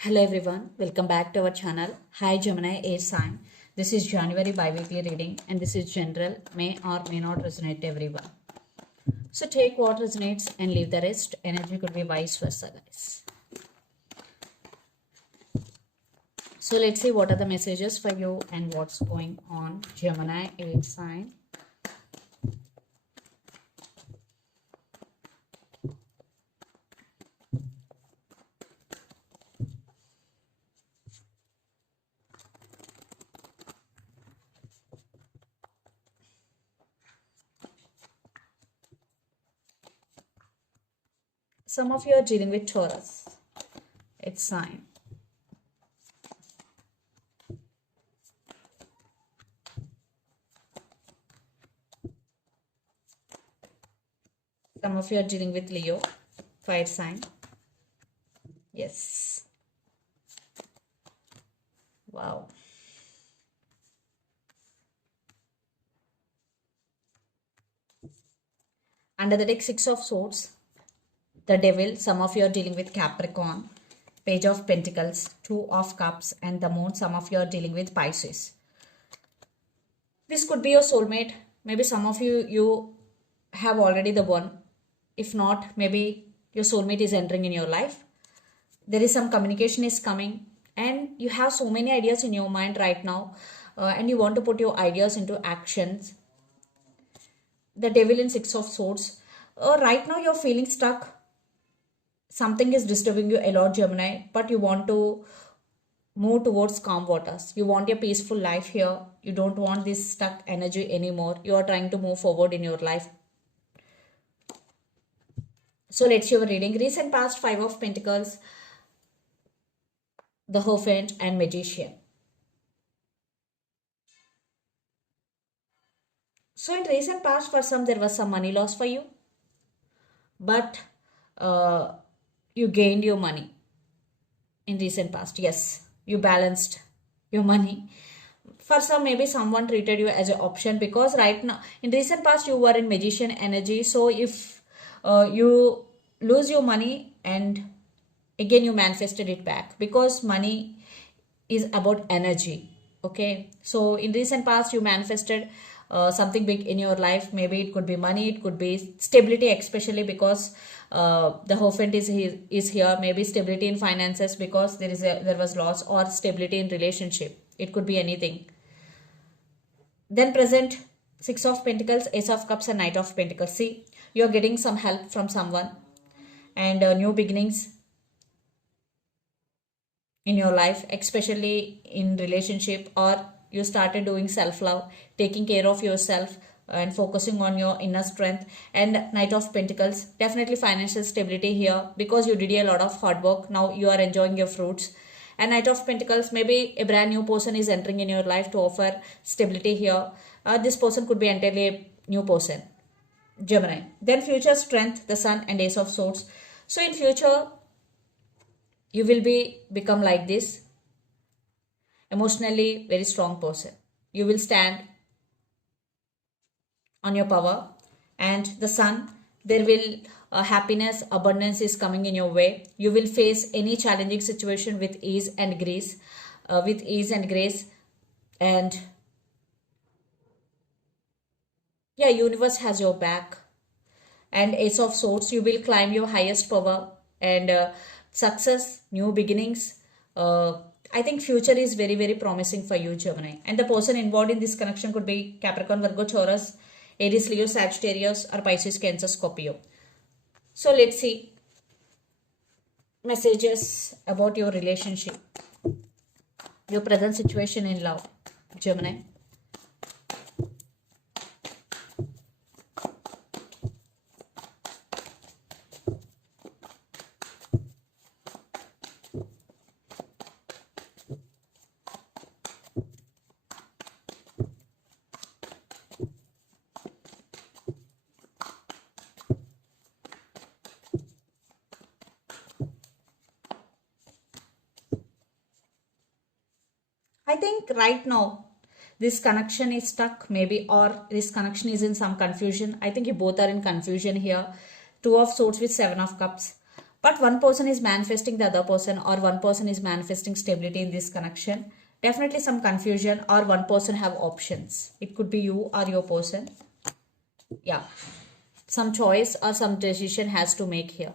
Hello everyone, welcome back to our channel. Hi Gemini Air Sign. This is January bi-weekly reading and this is general, may or may not resonate to everyone. So take what resonates and leave the rest. Energy could be vice versa, guys. So let's see what are the messages for you and what's going on. Gemini Air Sign. Some of you are dealing with Taurus. It's sign. Some of you are dealing with Leo, fire sign. Yes. Wow. Under the deck, Six of Swords, the Devil. Some of you are dealing with Capricorn, Page of Pentacles, Two of Cups, and the Moon. Some of you are dealing with Pisces. This could be your soulmate. Maybe some of you have already the one. If not, maybe your soulmate is entering in your life. There is some communication is coming and you have so many ideas in your mind right now and you want to put your ideas into actions. The Devil in Six of Swords. Right now you're feeling stuck. Something is disturbing you a lot, Gemini, but you want to move towards calm waters. You want a peaceful life here. You don't want this stuck energy anymore. You are trying to move forward in your life. So let's see your reading. Recent past, Five of Pentacles, the Hierophant, and Magician. So in recent past, for some, there was some money loss for you. But you gained your money in recent past. Yes, you balanced your money. For some, maybe someone treated you as an option because right now, in recent past, you were in Magician energy. So if you lose your money and again you manifested it back because money is about energy. Okay, so in recent past you manifested something big in your life. Maybe it could be money, it could be stability, especially because the Hierophant is here. Maybe stability in finances because there was loss, or stability in relationship. It could be anything. Then present, Six of Pentacles, Ace of Cups, and Knight of Pentacles. See, you're getting some help from someone and new beginnings in your life, especially in relationship, or you started doing self-love, taking care of yourself and focusing on your inner strength. And Knight of Pentacles, definitely financial stability here because you did a lot of hard work. Now you are enjoying your fruits. And Knight of Pentacles, maybe a brand new person is entering in your life to offer stability here. This person could be entirely a new person, Gemini. Then future strength, the Sun, and Ace of Swords. So in future you will become like this, emotionally very strong person. You will stand on your power. And the Sun, there will happiness, abundance is coming in your way. You will face any challenging situation with ease and grace, and yeah, universe has your back. And Ace of Swords, you will climb your highest power and success, new beginnings. I think future is very, very promising for you, Gemini. And the person involved in this connection could be Capricorn, Virgo, Taurus, Aries, Leo, Sagittarius, or Pisces, Cancer, Scorpio. So let's see messages about your relationship, your present situation in love, Gemini. I think right now this connection is stuck, maybe, or this connection is in some confusion. I think you both are in confusion here. Two of Swords with Seven of Cups. But one person is manifesting the other person, or one person is manifesting stability in this connection. Definitely some confusion, or one person have options. It could be you or your person. Yeah, some choice or some decision has to make here.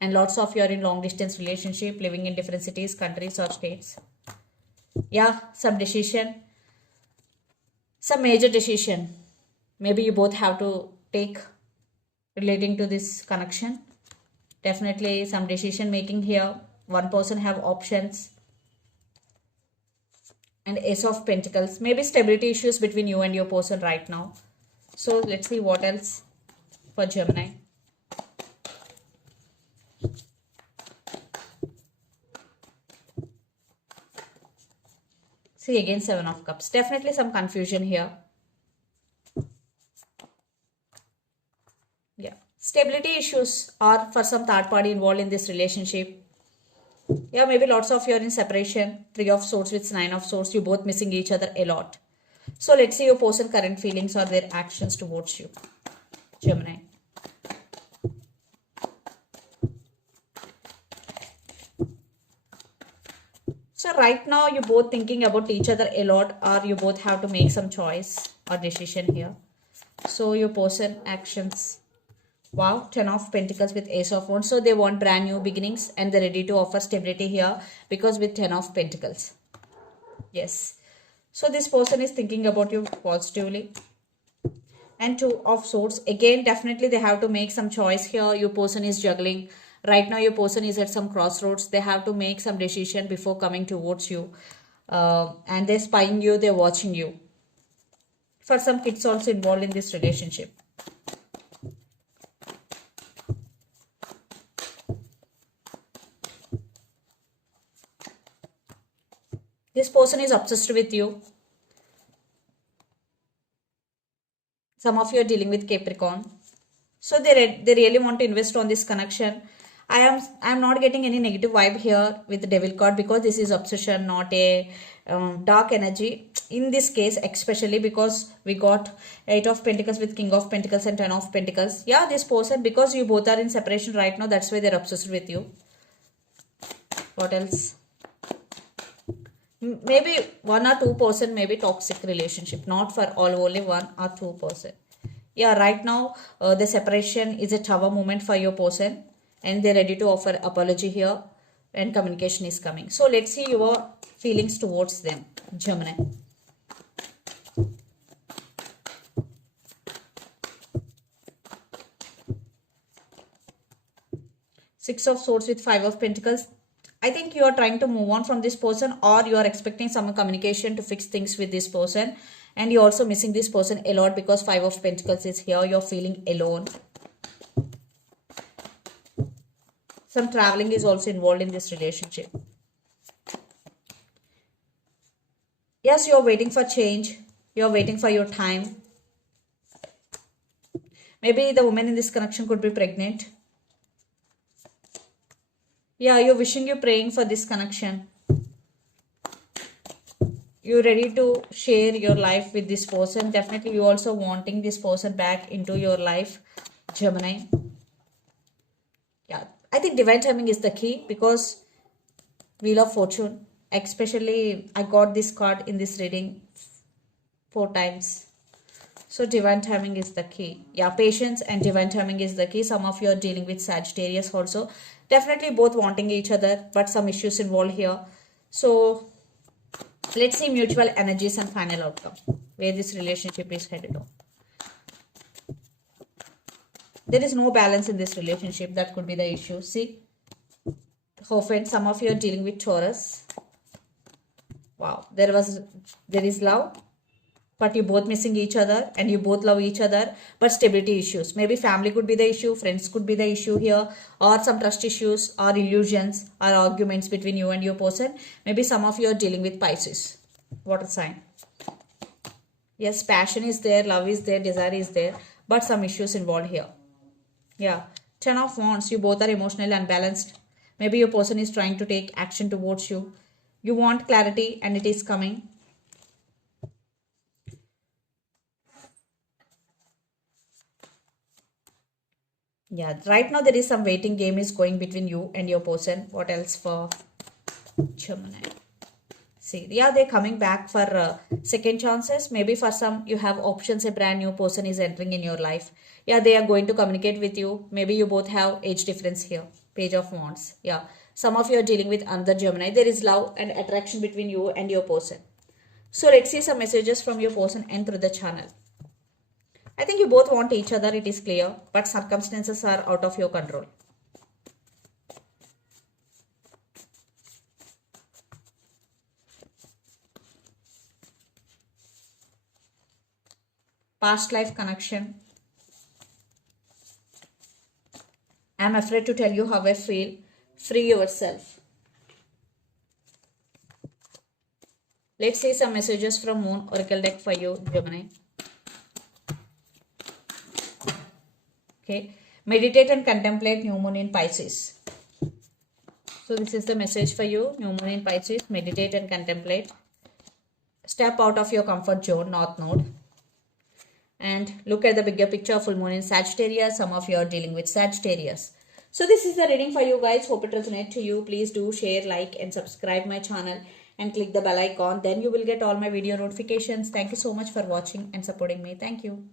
And lots of you are in long distance relationship, living in different cities, countries or states. Yeah, some decision, some major decision. Maybe you both have to take relating to this connection. Definitely some decision making here. One person have options. And Ace of Pentacles. Maybe stability issues between you and your person right now. So let's see what else for Gemini. See again, Seven of Cups. Definitely some confusion here. Yeah. Stability issues are for some third party involved in this relationship. Yeah, maybe lots of you are in separation. Three of Swords with Nine of Swords. You both missing each other a lot. So let's see your person current feelings or their actions towards you. Gemini. So right now you both thinking about each other a lot, or you both have to make some choice or decision here. So your person actions. Wow, 10 of Pentacles with Ace of Wands. So they want brand new beginnings and they're ready to offer stability here because with 10 of Pentacles. Yes. So this person is thinking about you positively. And Two of Swords. Again, definitely they have to make some choice here. Your person is juggling. Right now your person is at some crossroads. They have to make some decision before coming towards you. And they're spying you. They're watching you. For some kids also involved in this relationship. This person is obsessed with you. Some of you are dealing with Capricorn. So they really want to invest on this connection. I am not getting any negative vibe here with the Devil card because this is obsession, not a dark energy. In this case, especially because we got 8 of Pentacles with King of Pentacles and 10 of Pentacles. Yeah, this person, because you both are in separation right now, that's why they're obsessed with you. What else? Maybe 1 or 2% maybe toxic relationship, not for all, only 1 or 2%. Yeah, right now the separation is a tower moment for your person and they're ready to offer apology here and communication is coming. So let's see your feelings towards them, Gemini. Six of Swords with 5 of Pentacles. I think you are trying to move on from this person, or you are expecting some communication to fix things with this person. And you're also missing this person a lot because 5 of Pentacles is here. You're feeling alone. Some traveling is also involved in this relationship. Yes, you're waiting for change. You're waiting for your time. Maybe the woman in this connection could be pregnant. Yeah, you're wishing, you're praying for this connection. You're ready to share your life with this person. Definitely you're also wanting this person back into your life, Gemini. Yeah, I think divine timing is the key because Wheel of Fortune, especially I got this card in this reading 4 times. So divine timing is the key. Yeah, patience and divine timing is the key. Some of you are dealing with Sagittarius also. Definitely both wanting each other, but some issues involved here. So let's see mutual energies and final outcome, where this relationship is headed on. There is no balance in this relationship. That could be the issue. See, Hopefully some of you are dealing with Taurus. Wow, there is love, but you're both missing each other and you both love each other, but stability issues. Maybe family could be the issue, friends could be the issue here, or some trust issues or illusions or arguments between you and your person. Maybe some of you are dealing with Pisces, water sign. Yes, passion is there, love is there, desire is there, but some issues involved here. Yeah, 10 of Wands, you both are emotionally unbalanced. Maybe your person is trying to take action towards you. You want clarity and it is coming. Yeah, right now there is some waiting game is going between you and your person. What else for Gemini? See, yeah, they're coming back for second chances. Maybe for some, you have options. A brand new person is entering in your life. Yeah, they are going to communicate with you. Maybe you both have age difference here. Page of Wands. Yeah, some of you are dealing with another Gemini. There is love and attraction between you and your person. So let's see some messages from your person and through the channel. I think you both want each other. It is clear, but circumstances are out of your control. Past life connection. I'm afraid to tell you how I feel. Free yourself. Let's see some messages from Moon Oracle deck for you, Gemini. Okay. Meditate and contemplate new moon in Pisces. So this is the message for you. New moon in Pisces. Meditate and contemplate. Step out of your comfort zone, North Node. And look at the bigger picture. Full moon in Sagittarius. Some of you are dealing with Sagittarius. So this is the reading for you guys. Hope it resonates to you. Please do share, like and subscribe my channel and click the bell icon. Then you will get all my video notifications. Thank you so much for watching and supporting me. Thank you.